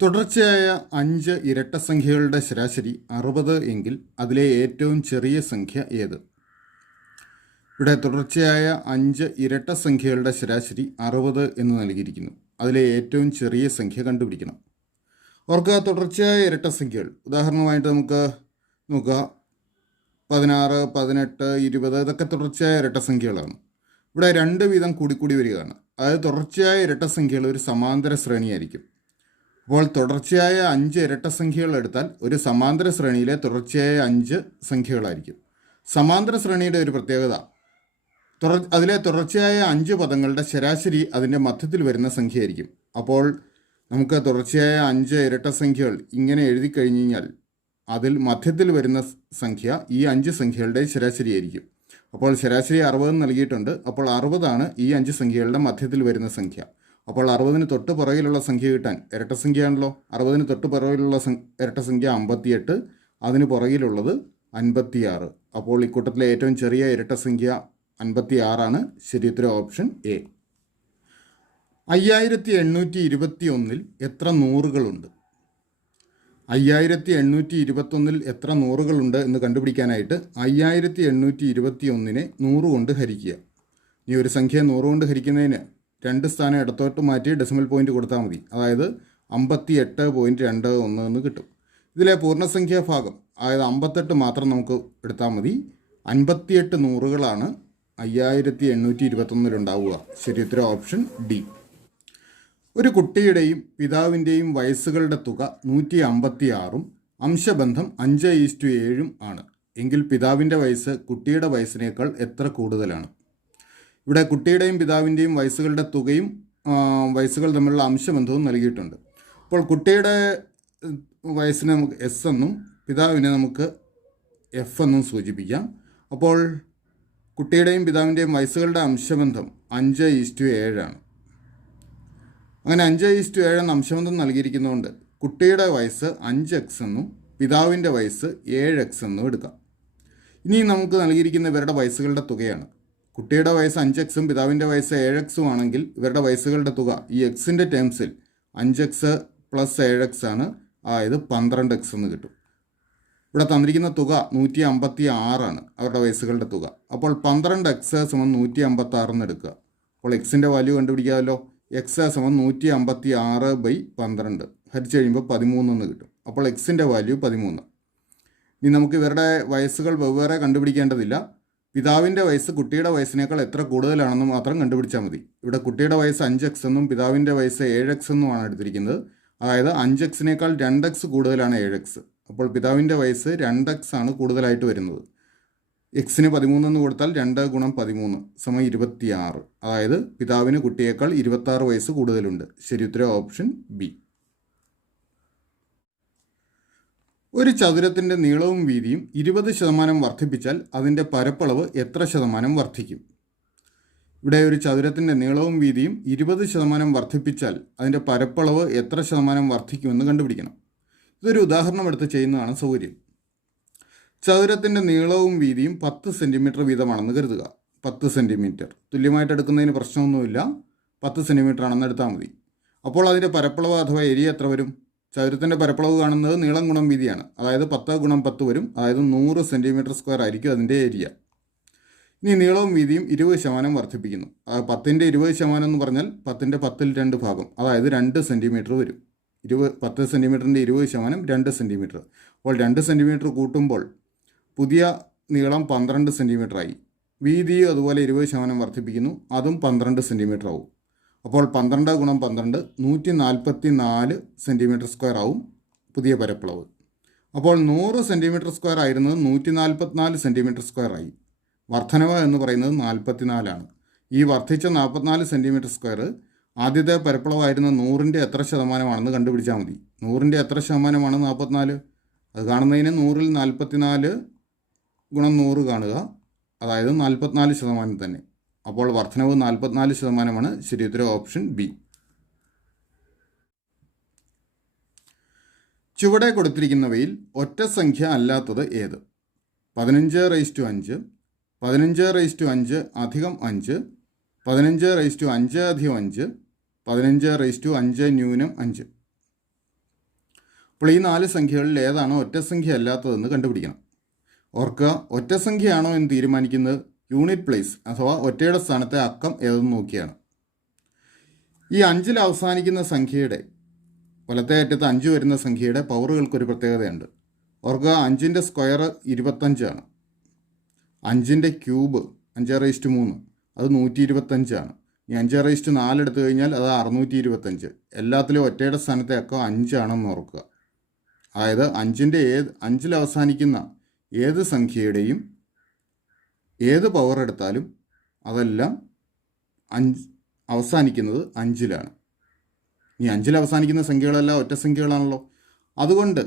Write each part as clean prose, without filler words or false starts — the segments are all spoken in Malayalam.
തുടർച്ചയായ 5 ഇരട്ടസംഖ്യകളുടെ ശരാശരി 60 എങ്കിൽ അതിലെ ഏറ്റവും ചെറിയ സംഖ്യ ഏത്? ഇവിടെ തുടർച്ചയായ 5 ഇരട്ടസംഖ്യകളുടെ ശരാശരി 60 എന്ന് നൽകിയിരിക്കുന്നു. അതിലെ ഏറ്റവും ചെറിയ സംഖ്യ കണ്ടുപിടിക്കണം. ഓർക്കുക, തുടർച്ചയായ ഇരട്ടസംഖ്യകൾ ഉദാഹരണമായിട്ട് നമുക്ക് നോക്കുക. 16, 18, 20 ഇതൊക്കെ തുടർച്ചയായ ഇരട്ടസംഖ്യകളാണ്. ഇവിടെ 2 വീതം കൂടിക്കൂടി വരികയാണ്. അതായത് തുടർച്ചയായ ഇരട്ടസംഖ്യകൾ ഒരു സമാന്തര ശ്രേണിയായിരിക്കും. അപ്പോൾ തുടർച്ചയായ 5 ഇരട്ടസംഖ്യകൾ എടുത്താൽ ഒരു സമാന്തര ശ്രേണിയിലെ തുടർച്ചയായ 5 സംഖ്യകളായിരിക്കും. സമാന്തര ശ്രേണിയുടെ ഒരു പ്രത്യേകത, അതിലെ തുടർച്ചയായ 5 പദങ്ങളുടെ ശരാശരി അതിൻ്റെ മധ്യത്തിൽ വരുന്ന സംഖ്യയായിരിക്കും. അപ്പോൾ നമുക്ക് തുടർച്ചയായ 5 ഇരട്ടസംഖ്യകൾ ഇങ്ങനെ എഴുതി കഴിഞ്ഞ് കഴിഞ്ഞാൽ അതിൽ മധ്യത്തിൽ വരുന്ന സംഖ്യ ഈ 5 സംഖ്യകളുടെ ശരാശരിയായിരിക്കും. അപ്പോൾ ശരാശരി 60 നൽകിയിട്ടുണ്ട്. അപ്പോൾ 60 ഈ 5 സംഖ്യകളുടെ മധ്യത്തിൽ വരുന്ന സംഖ്യ. അപ്പോൾ 60 തൊട്ട് പുറകിലുള്ള സംഖ്യ കിട്ടാൻ, ഇരട്ടസംഖ്യയാണല്ലോ, 60 തൊട്ട് പുറകിലുള്ള ഇരട്ടസംഖ്യ 58, അതിന് പുറകിലുള്ളത് 56. അപ്പോൾ ഇക്കൂട്ടത്തിലെ ഏറ്റവും ചെറിയ ഇരട്ടസംഖ്യ 56. ശരിയുത്തരം ഓപ്ഷൻ എ. 5821 എത്ര നൂറുകളുണ്ട്? 5821 എത്ര നൂറുകളുണ്ട് എന്ന് കണ്ടുപിടിക്കാനായിട്ട് 5821 100 കൊണ്ട് ഹരിക്കുക. ഈ ഒരു സംഖ്യ 100 കൊണ്ട് ഹരിക്കുന്നതിന് 2 സ്ഥാനം ഇടത്തോട്ട് മാറ്റി ഡെസിമൽ പോയിന്റ് കൊടുത്താൽ മതി. അതായത് 58.21 എന്ന് കിട്ടും. ഇതിലെ പൂർണ്ണസംഖ്യാ ഭാഗം, അതായത് 58 മാത്രം നമുക്ക് എടുത്താൽ മതി. 58 നൂറുകളാണ് 5821 ഉണ്ടാവുക. ശരിയുത്തരം ഓപ്ഷൻ ഡി. ഒരു കുട്ടിയുടെയും പിതാവിൻ്റെയും വയസ്സുകളുടെ തുക 156 അംശബന്ധം 5:7 ആണ് എങ്കിൽ പിതാവിൻ്റെ വയസ്സ് കുട്ടിയുടെ വയസ്സിനേക്കാൾ എത്ര കൂടുതലാണ്? ഇവിടെ കുട്ടിയുടെയും പിതാവിൻ്റെയും വയസ്സുകളുടെ തുകയും വയസ്സുകൾ തമ്മിലുള്ള അംശബന്ധവും നൽകിയിട്ടുണ്ട്. അപ്പോൾ കുട്ടിയുടെ വയസ്സിനെ നമുക്ക് എസ് എന്നും പിതാവിനെ നമുക്ക് എഫ് എന്നും സൂചിപ്പിക്കാം. അപ്പോൾ കുട്ടിയുടെയും പിതാവിൻ്റെയും വയസ്സുകളുടെ അംശബന്ധം 5:7 ആണ്. അങ്ങനെ 5:7 എന്ന അംശബന്ധം നൽകിയിരിക്കുന്നതുകൊണ്ട് കുട്ടിയുടെ വയസ്സ് 5x എന്നും പിതാവിൻ്റെ വയസ്സ് 7x എന്നും എടുക്കാം. ഇനി നമുക്ക് നൽകിയിരിക്കുന്ന ഇവരുടെ വയസ്സുകളുടെ തുകയാണ്. കുട്ടിയുടെ വയസ്സ് 5x പിതാവിൻ്റെ വയസ്സ് 7x ആണെങ്കിൽ ഇവരുടെ വയസ്സുകളുടെ തുക ഈ എക്സിൻ്റെ ടേംസിൽ 5x + 7x ആണ്. അതായത് 12x എന്ന് കിട്ടും. ഇവിടെ തന്നിരിക്കുന്ന തുക 156 ആണ് അവരുടെ വയസ്സുകളുടെ തുക. അപ്പോൾ 12x = 156 എന്ന് എടുക്കുക. അപ്പോൾ എക്സിൻ്റെ വാല്യൂ കണ്ടുപിടിക്കാമല്ലോ. x = 156/12 ഹരിച്ച് കഴിയുമ്പോൾ 13 എന്ന് കിട്ടും. അപ്പോൾ എക്സിൻ്റെ വാല്യൂ 13. ഇനി നമുക്ക് ഇവരുടെ വയസ്സുകൾ വെവ്വേറെ കണ്ടുപിടിക്കേണ്ടതില്ല. പിതാവിൻ്റെ വയസ്സ് കുട്ടിയുടെ വയസ്സിനേക്കാൾ എത്ര കൂടുതലാണെന്ന് മാത്രം കണ്ടുപിടിച്ചാൽ മതി. ഇവിടെ കുട്ടിയുടെ വയസ്സ് 5x എന്നും പിതാവിൻ്റെ വയസ്സ് 7x എന്നുമാണ് എടുത്തിരിക്കുന്നത്. അതായത് 5xനേക്കാൾ 2x കൂടുതലാണ് 7x. അപ്പോൾ പിതാവിൻ്റെ വയസ്സ് 2x ആണ് കൂടുതലായിട്ട് വരുന്നത്. എക്സിന് 13 എന്ന് കൊടുത്താൽ 2 × 13 = 26. അതായത് പിതാവിന് കുട്ടിയേക്കാൾ 26 വയസ്സ് കൂടുതലുണ്ട്. ശരിയുത്തരം ഓപ്ഷൻ ബി. ഒരു ചതുരത്തിൻ്റെ നീളവും വീതിയും 20% വർദ്ധിപ്പിച്ചാൽ അതിൻ്റെ പരപ്പളവ് എത്ര ശതമാനം വർദ്ധിക്കും? ഇവിടെ ഒരു ചതുരത്തിൻ്റെ നീളവും വീതിയും 20% വർദ്ധിപ്പിച്ചാൽ അതിൻ്റെ പരപ്പളവ് എത്ര ശതമാനം വർദ്ധിക്കുമെന്ന് കണ്ടുപിടിക്കണം. ഇതൊരു ഉദാഹരണം എടുത്ത് ചെയ്യുന്നതാണ് സൗകര്യം. ചതുരത്തിൻ്റെ നീളവും വീതിയും 10 സെൻറ്റിമീറ്റർ വീതമാണെന്ന് കരുതുക. 10 സെൻറ്റിമീറ്റർ തുല്യമായിട്ട് എടുക്കുന്നതിന് പ്രശ്നമൊന്നുമില്ല. 10 സെൻറ്റിമീറ്റർ ആണെന്ന് എടുത്താൽ മതി. അപ്പോൾ അതിൻ്റെ പരപ്പളവ് അഥവാ ഏരിയ എത്ര വരും? ചതുരത്തിൻ്റെ പരപ്പളവ് കാണുന്നത് നീളം ഗുണം വീതിയാണ്. അതായത് 10 × 10 വരും. അതായത് 100 സെൻറ്റിമീറ്റർ സ്ക്വയർ ആയിരിക്കും അതിൻ്റെ ഏരിയ. ഇനി നീളവും വീതിയും 20% വർദ്ധിപ്പിക്കുന്നു. 10ൻ്റെ 20% എന്ന് പറഞ്ഞാൽ 10ൻ്റെ 10ൽ 2 ഭാഗം, അതായത് 2 സെൻറ്റിമീറ്റർ വരും. 10 സെൻറ്റിമീറ്ററിൻ്റെ 20% 2 സെൻറ്റിമീറ്റർ. അപ്പോൾ 2 സെൻറ്റിമീറ്റർ കൂട്ടുമ്പോൾ പുതിയ നീളം 12 സെൻറ്റിമീറ്റർ ആയി. വീതിയും അതുപോലെ 20% വർദ്ധിപ്പിക്കുന്നു. അതും 12 സെൻറ്റിമീറ്റർ ആവും. അപ്പോൾ 12 × 12 144 സെൻറ്റിമീറ്റർ സ്ക്വയർ ആവും പുതിയ പരപ്പളവ്. അപ്പോൾ 100 സെൻറ്റിമീറ്റർ സ്ക്വയർ ആയിരുന്നത് 144 സെൻറ്റിമീറ്റർ സ്ക്വയർ ആയി. വർധനവ് എന്ന് പറയുന്നത് 44 ആണ്. ഈ വർദ്ധിച്ച 44 സെൻറ്റിമീറ്റർ സ്ക്വയർ ആദ്യത്തെ പരപ്പളവായിരുന്ന 100ൻ്റെ എത്ര ശതമാനമാണെന്ന് കണ്ടുപിടിച്ചാൽ മതി. 100ൻ്റെ എത്ര ശതമാനമാണ് 44? അത് കാണുന്നതിന് 100ൽ 44 × 100 കാണുക. അതായത് 44% തന്നെ. അപ്പോൾ വർധനവ് 44%. ശരിയുത്തരം ഓപ്ഷൻ ബി. ചുവടെ കൊടുത്തിരിക്കുന്നവയിൽ ഒറ്റ സംഖ്യ അല്ലാത്തത് ഏത്? 15/5, 15/5 അധികം 5, 15/5 അധികം 5, 15/5 - 5. അപ്പോൾ ഈ 4 സംഖ്യകളിൽ ഏതാണ് ഒറ്റസംഖ്യ അല്ലാത്തതെന്ന് കണ്ടുപിടിക്കണം. ഓർക്കുക, ഒറ്റസംഖ്യയാണോ എന്ന് തീരുമാനിക്കുന്നത് യൂണിറ്റ് പ്ലേസ് അഥവാ ഒറ്റയുടെ സ്ഥാനത്തെ അക്കം ഏതെന്ന് നോക്കിയാണ്. ഈ 5-ൽ അവസാനിക്കുന്ന സംഖ്യയുടെ വലത്തേ അറ്റത്ത് 5 വരുന്ന സംഖ്യയുടെ പവറുകൾക്കൊരു പ്രത്യേകതയുണ്ട്. ഓർക്കുക, 5ൻ്റെ സ്ക്വയർ 25 ആണ്. 5ൻ്റെ ക്യൂബ് 5/3 അത് 125 ഇനി 5/4 എടുത്തു കഴിഞ്ഞാൽ അത് 625. എല്ലാത്തിലും ഒറ്റയുടെ സ്ഥാനത്തെ അക്കം 5 ആണെന്ന് ഓർക്കുക. അതായത് 5ൽ അവസാനിക്കുന്ന ഏത് സംഖ്യയുടെയും ഏത് പവർ എടുത്താലും അതെല്ലാം അവസാനിക്കുന്നത് 5ലാണ്. ഇനി 5ൽ അവസാനിക്കുന്ന സംഖ്യകളെല്ലാം ഒറ്റ സംഖ്യകളാണല്ലോ. അതുകൊണ്ട്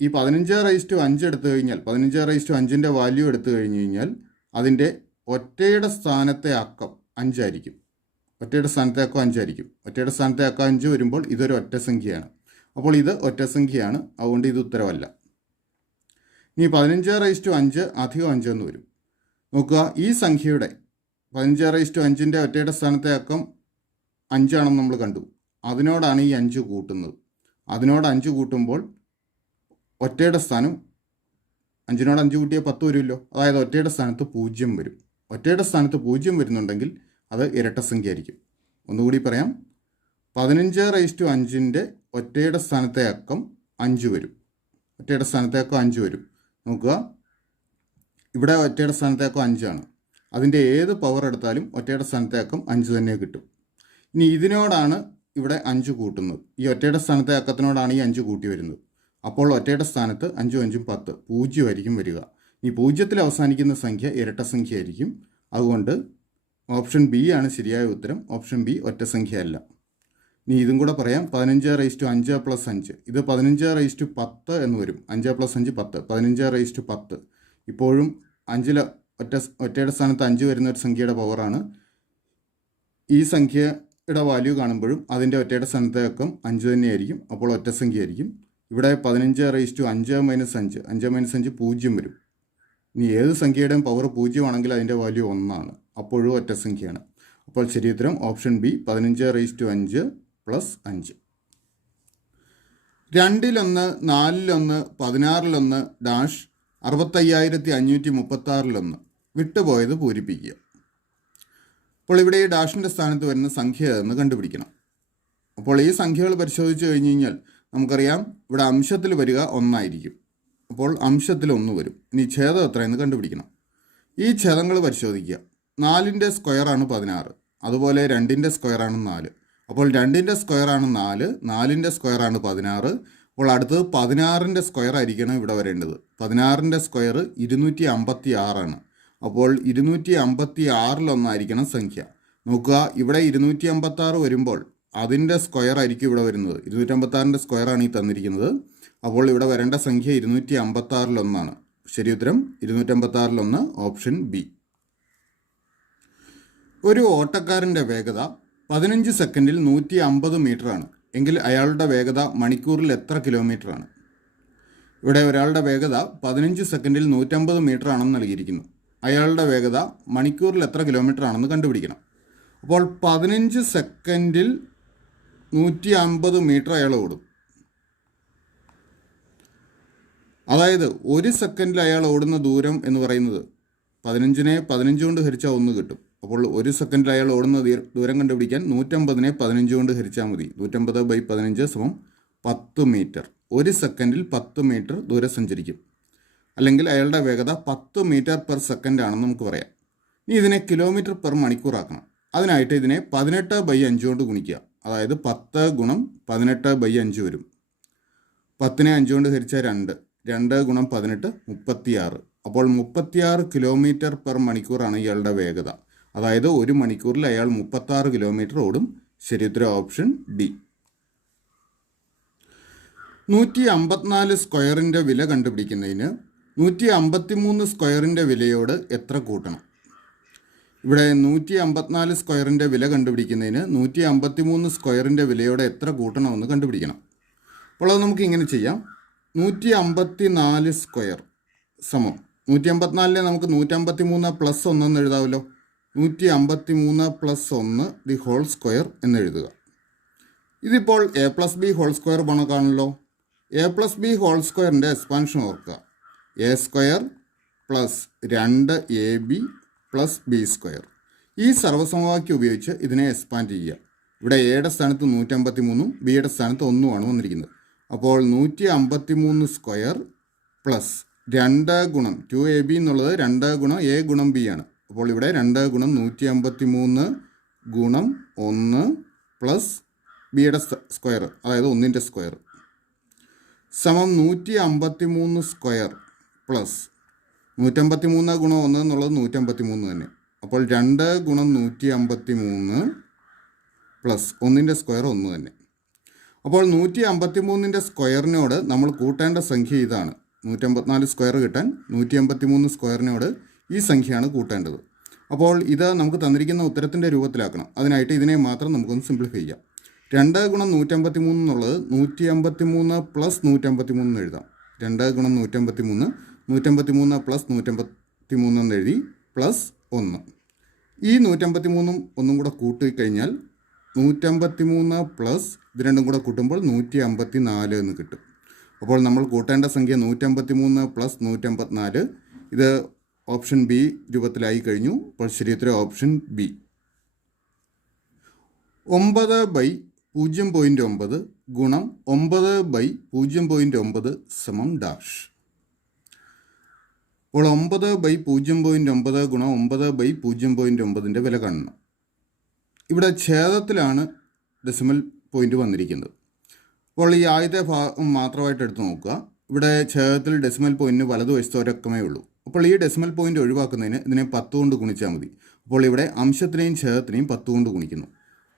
ഈ 15/5 എടുത്തു കഴിഞ്ഞാൽ 15/5ൻ്റെ വാല്യൂ എടുത്തു കഴിഞ്ഞ് കഴിഞ്ഞാൽ അതിൻ്റെ ഒറ്റയുടെ സ്ഥാനത്തെ അക്കം 5 ആയിരിക്കും. ഒറ്റയുടെ സ്ഥാനത്തെ അക്കം 5 ആയിരിക്കും. ഒറ്റയുടെ സ്ഥാനത്തെ അക്കം 5 വരുമ്പോൾ ഇതൊരു ഒറ്റ സംഖ്യയാണ്. അപ്പോൾ ഇത് ഒറ്റ സംഖ്യയാണ്, അതുകൊണ്ട് ഇത് ഉത്തരവല്ല. ഇനി 15/5 അധികം 5 എന്ന് വരും. നോക്കുക, ഈ സംഖ്യയുടെ 15/5ൻ്റെ ഒറ്റയുടെ സ്ഥാനത്തെ അക്കം 5 ആണെന്ന് നമ്മൾ കണ്ടു. അതിനോടാണ് ഈ 5 കൂട്ടുന്നത്. അതിനോട് 5 കൂട്ടുമ്പോൾ ഒറ്റയുടെ സ്ഥാനം 5നോട് 5 കൂട്ടിയാൽ 10 വരുമല്ലോ. അതായത് ഒറ്റയുടെ സ്ഥാനത്ത് 0 വരും. ഒറ്റയുടെ സ്ഥാനത്ത് 0 വരുന്നുണ്ടെങ്കിൽ അത് ഇരട്ടസംഖ്യ ആയിരിക്കും. ഒന്നുകൂടി പറയാം, 15/5ൻ്റെ ഒറ്റയുടെ സ്ഥാനത്തെ അക്കം 5 വരും. ഒറ്റയുടെ സ്ഥാനത്തെ അക്കം 5 വരും. നോക്കുക, ഇവിടെ ഒറ്റയുടെ സ്ഥാനത്തെ അക്കം 5 ആണ്. അതിൻ്റെ ഏത് പവർ എടുത്താലും ഒറ്റയുടെ സ്ഥാനത്തെ അക്കം 5 തന്നെ കിട്ടും. ഇനി ഇതിനോടാണ് ഇവിടെ 5 കൂട്ടുന്നത്. ഈ ഒറ്റയുടെ സ്ഥാനത്തെ അക്കത്തിനോടാണ് ഈ 5 കൂട്ടി വരുന്നത്. അപ്പോൾ ഒറ്റയുടെ സ്ഥാനത്ത് 5 5 10 0 ആയിരിക്കും വരിക. ഈ 0ൽ അവസാനിക്കുന്ന സംഖ്യ ഇരട്ടസംഖ്യ ആയിരിക്കും. അതുകൊണ്ട് ഓപ്ഷൻ ബി ആണ് ശരിയായ ഉത്തരം. ഓപ്ഷൻ ബി ഒറ്റസംഖ്യ അല്ല. ഇനി ഇതും കൂടെ പറയാം, 15/5 + 5 ഇത് 15/10 എന്ന് വരും. 5 + 5 10, 15/10. ഇപ്പോഴും 5ൽ ഒറ്റയുടെ സ്ഥാനത്ത് 5 വരുന്ന ഒരു സംഖ്യയുടെ പവറാണ്. ഈ സംഖ്യയുടെ വാല്യൂ കാണുമ്പോഴും അതിൻ്റെ ഒറ്റയുടെ സ്ഥാനത്തെ അക്കം 5 തന്നെയായിരിക്കും. അപ്പോൾ ഒറ്റസംഖ്യ ആയിരിക്കും. ഇവിടെ 15/5 - 5 5 5 0 വരും. ഇനി ഏത് സംഖ്യയുടെയും പവർ 0 ആണെങ്കിൽ അതിൻ്റെ വാല്യൂ 1 ആണ്. അപ്പോഴും ഒറ്റസംഖ്യയാണ്. അപ്പോൾ ശരി ഉത്തരം ഓപ്ഷൻ ബി 15/5 + 5. 2-1, 4-1, 16-1 ഡാഷ് 65,536 വിട്ടുപോയത് പൂരിപ്പിക്കുക. അപ്പോൾ ഇവിടെ ഈ ഡാഷിൻ്റെ സ്ഥാനത്ത് വരുന്ന സംഖ്യ എന്ന് കണ്ടുപിടിക്കണം. അപ്പോൾ ഈ സംഖ്യകൾ പരിശോധിച്ച് കഴിഞ്ഞ് കഴിഞ്ഞാൽ നമുക്കറിയാം ഇവിടെ അംശത്തിൽ വരിക 1 ആയിരിക്കും. അപ്പോൾ അംശത്തിൽ 1 വരും. ഇനി ഛേദം എത്രയെന്ന് കണ്ടുപിടിക്കണം. ഈ ഛേദങ്ങൾ പരിശോധിക്കുക. 4ൻ്റെ സ്ക്വയറാണ് 16, അതുപോലെ 2ൻ്റെ സ്ക്വയറാണ് 4. അപ്പോൾ 2ൻ്റെ സ്ക്വയറാണ് 4, 4ൻ്റെ സ്ക്വയറാണ് 16. അപ്പോൾ അടുത്തത് 16ൻ്റെ സ്ക്വയർ ആയിരിക്കണം ഇവിടെ വരേണ്ടത്. 16ൻ്റെ സ്ക്വയർ 256 ആണ്. അപ്പോൾ 256 സംഖ്യ. നോക്കുക, ഇവിടെ 256 വരുമ്പോൾ അതിൻ്റെ സ്ക്വയർ ആയിരിക്കും ഇവിടെ വരുന്നത്. 256ൻ്റെ സ്ക്വയറാണ് ഈ തന്നിരിക്കുന്നത്. അപ്പോൾ ഇവിടെ വരേണ്ട സംഖ്യ 256 ശരി ഉത്തരം 256 ഓപ്ഷൻ ബി. ഒരു ഓട്ടക്കാരൻ്റെ വേഗത 15 സെക്കൻഡിൽ 150 മീറ്ററാണ് എങ്കിൽ അയാളുടെ വേഗത മണിക്കൂറിൽ എത്ര കിലോമീറ്റർ ആണ്? ഇവിടെ ഒരാളുടെ വേഗത 15 സെക്കൻഡിൽ 150 മീറ്റർ ആണെന്ന് നൽകിയിരിക്കുന്നു. അയാളുടെ വേഗത മണിക്കൂറിൽ എത്ര കിലോമീറ്റർ ആണെന്ന് കണ്ടുപിടിക്കണം. അപ്പോൾ 15 സെക്കൻഡിൽ 150 മീറ്റർ അയാൾ ഓടും. അതായത് 1 സെക്കൻഡിൽ അയാൾ ഓടുന്ന ദൂരം എന്ന് പറയുന്നത് 15നെ 15 കൊണ്ട് ഹരിച്ചാൽ 1 കിട്ടും. അപ്പോൾ 1 സെക്കൻഡിൽ അയാൾ ഓടുന്ന ദൂരം കണ്ടുപിടിക്കാൻ 150നെ 15 കൊണ്ട് ഹരിച്ചാൽ മതി. 150/15 = 10 മീറ്റർ. 1 സെക്കൻഡിൽ 10 മീറ്റർ ദൂരം സഞ്ചരിക്കും. അല്ലെങ്കിൽ അയാളുടെ വേഗത 10 മീറ്റർ/സെക്കൻഡ് ആണെന്ന് നമുക്ക് പറയാം. ഇനി ഇതിനെ കിലോമീറ്റർ പെർ മണിക്കൂർ ആക്കണം. അതിനായിട്ട് ഇതിനെ 18/5 കൊണ്ട് ഗുണിക്കുക. അതായത് 10 × 18/5 വരും. 10നെ 5 കൊണ്ട് ഹരിച്ചാൽ 2, 2 × 18 36. അപ്പോൾ 36 കിലോമീറ്റർ പെർ മണിക്കൂറാണ് ഇയാളുടെ വേഗത. അതായത് 1 മണിക്കൂറിൽ അയാൾ 36 കിലോമീറ്റർ ഓടും. ശരി ഉത്തരം ഓപ്ഷൻ ഡി. 154 സ്ക്വയറിൻ്റെ വില കണ്ടുപിടിക്കുന്നതിന് 153 സ്ക്വയറിൻ്റെ വിലയോട് എത്ര കൂട്ടണം? ഇവിടെ 154 സ്ക്വയറിൻ്റെ വില കണ്ടുപിടിക്കുന്നതിന് 153 സ്ക്വയറിൻ്റെ വിലയോട് എത്ര കൂട്ടണമെന്ന് കണ്ടുപിടിക്കണം. അപ്പോൾ അത് നമുക്ക് ഇങ്ങനെ ചെയ്യാം. 154 സ്ക്വയർ സമം 154നെ നമുക്ക് 153 + 1 എന്ന് എഴുതാമല്ലോ. 153 + 1 ദി ഹോൾ സ്ക്വയർ എന്ന് എഴുതുക. ഇതിപ്പോൾ a + b ഹോൾ സ്ക്വയർ കണക്കാണല്ലോ. എ പ്ലസ് ബി ഹോൾ സ്ക്വയറിൻ്റെ എക്സ്പാൻഷൻ ഓർക്കുക. A square plus 2ab plus B square. ഈ സർവ്വസമവാക്യം ഉപയോഗിച്ച് ഇതിനെ എക്സ്പാൻഡ് ചെയ്യുക. ഇവിടെ എയുടെ സ്ഥാനത്ത് 153ഉം ബിയുടെ സ്ഥാനത്ത് 1ഉമാണ് വന്നിരിക്കുന്നത്. അപ്പോൾ 153 സ്ക്വയർ പ്ലസ് 2 ഗുണം 2ab എന്നുള്ളത് 2 ഗുണം എ ഗുണം ബി ആണ്. അപ്പോൾ ഇവിടെ 2 ഗുണം 153 ഗുണം 1 പ്ലസ് ബിയുടെ സ്ക്വയർ, അതായത് 1ൻ്റെ സ്ക്വയർ സമം 153 സ്ക്വയർ പ്ലസ് 153 ഗുണം 1 എന്നുള്ളത് 153 തന്നെ. അപ്പോൾ 2 ഗുണം 153 പ്ലസ് 1ൻ്റെ സ്ക്വയർ 1 തന്നെ. അപ്പോൾ 153ൻ്റെ സ്ക്വയറിനോട് നമ്മൾ കൂട്ടേണ്ട സംഖ്യ ഇതാണ്. 154 സ്ക്വയർ കിട്ടാൻ 153 സ്ക്വയറിനോട് ഈ സംഖ്യയാണ് കൂട്ടേണ്ടത്. അപ്പോൾ ഇത് നമുക്ക് തന്നിരിക്കുന്ന ഉത്തരത്തിൻ്റെ രൂപത്തിലാക്കണം. അതിനായിട്ട് ഇതിനെ മാത്രം നമുക്കൊന്ന് സിംപ്ലിഫൈ ചെയ്യാം. 2 ഗുണം 153 എന്നുള്ളത് 153 പ്ലസ് 153 എന്ന് എഴുതാം. 2 ഗുണം 153 153 പ്ലസ് 153 എന്ന് എഴുതി പ്ലസ് 1. ഈ 153ഉം ഒന്നും കൂടെ കൂട്ടിക്കഴിഞ്ഞാൽ 153 പ്ലസ് ഇത് രണ്ടും കൂടെ കൂട്ടുമ്പോൾ 154 എന്ന് കിട്ടും. അപ്പോൾ നമ്മൾ കൂട്ടേണ്ട സംഖ്യ 153 പ്ലസ് 154. ഇത് ഓപ്ഷൻ ബി രൂപത്തിലായി കഴിഞ്ഞു. അപ്പോൾ ശരിയുത്തരം ഓപ്ഷൻ ബി. 9/0.9 ഗുണം 9/0.9 സമം ഡാഷ്. അപ്പോൾ 9/0.9 ഗുണം 9/0.9 വില കാണണം. ഇവിടെ ഛേദത്തിലാണ് ഡെസിമൽ പോയിന്റ് വന്നിരിക്കുന്നത്. അപ്പോൾ ഈ ആദ്യത്തെ ഭാഗം മാത്രമായിട്ട് എടുത്ത് നോക്കുക. ഇവിടെ ഛേദത്തിൽ ഡെസിമൽ പോയിന്റിന് വലതുവശത്ത് ഒരക്കമേ ഉള്ളൂ. അപ്പോൾ ഈ ഡെസിമൽ പോയിന്റ് ഒഴിവാക്കുന്നതിന് ഇതിനെ 10 കൊണ്ട് ഗുണിച്ചാൽ മതി. അപ്പോൾ ഇവിടെ അംശത്തിനെയും ഛേദത്തിനെയും 10 കൊണ്ട് ഗുണിക്കുന്നു.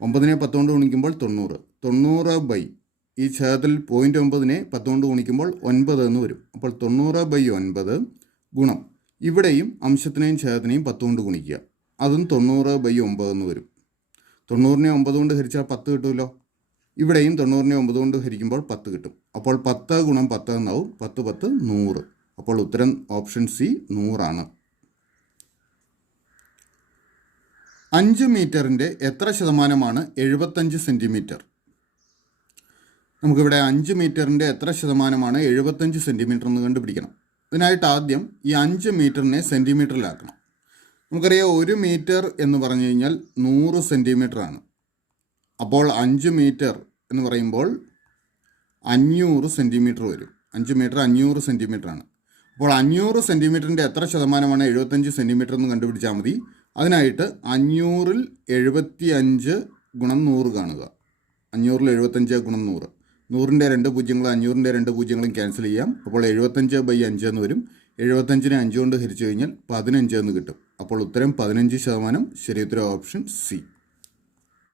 9നെ 10 കൊണ്ട് ഗുണിക്കുമ്പോൾ 90. 90 ഈ ഛേദത്തിൽ 0.9നെ 10 കൊണ്ട് ഗുണിക്കുമ്പോൾ 9 എന്ന് വരും. അപ്പോൾ 90/9 ഗുണം ഇവിടെയും അംശത്തിനെയും ഛേദത്തിനെയും 10 കൊണ്ട് ഗുണിക്കുക. അതും 90/9 എന്ന് വരും. 90നെ 9 കൊണ്ട് ഹരിച്ചാൽ 10 കിട്ടുമല്ലോ. ഇവിടെയും 90നെ 9 കൊണ്ട് ഹരിക്കുമ്പോൾ 10 കിട്ടും. അപ്പോൾ 10 ഗുണം 10 എന്നാവും. 10 10 100. അപ്പോൾ ഉത്തരം ഓപ്ഷൻ സി 100 ആണ്. 5 മീറ്ററിൻ്റെ എത്ര ശതമാനമാണ് 75 സെൻറ്റിമീറ്റർ? നമുക്കിവിടെ 5 മീറ്ററിൻ്റെ എത്ര ശതമാനമാണ് 75 സെൻറ്റിമീറ്റർ എന്ന് കണ്ടുപിടിക്കണം. ഇതിനായിട്ട് ആദ്യം ഈ 5 മീറ്ററിനെ സെൻറ്റിമീറ്ററിലാക്കണം. നമുക്കറിയാം 1 മീറ്റർ എന്ന് പറഞ്ഞു കഴിഞ്ഞാൽ 100 സെൻറ്റിമീറ്റർ ആണ്. അപ്പോൾ 5 മീറ്റർ എന്ന് പറയുമ്പോൾ 500 സെൻറ്റിമീറ്റർ വരും. 5 മീറ്റർ 500 സെൻറ്റിമീറ്റർ ആണ്. അപ്പോൾ 500 സെൻറ്റിമീറ്ററിൻ്റെ എത്ര ശതമാനമാണ് 75 സെൻറ്റിമീറ്റർ എന്ന് കണ്ടുപിടിച്ചാൽ മതി. അതിനായിട്ട് 500ൽ 75 ഗുണം 100 കാണുക. 500ൽ 75 ഗുണം 100. 100ൻ്റെ 2 പൂജ്യങ്ങളും 500ൻ്റെ 2 പൂജ്യങ്ങളും ക്യാൻസൽ ചെയ്യാം. അപ്പോൾ 75/5 എന്ന് വരും. 75നെ 5 കൊണ്ട് ഹരിച്ചു കഴിഞ്ഞാൽ 15 എന്ന് കിട്ടും. അപ്പോൾ ഉത്തരം 15%. ശരി ഉത്തരം ഓപ്ഷൻ സി.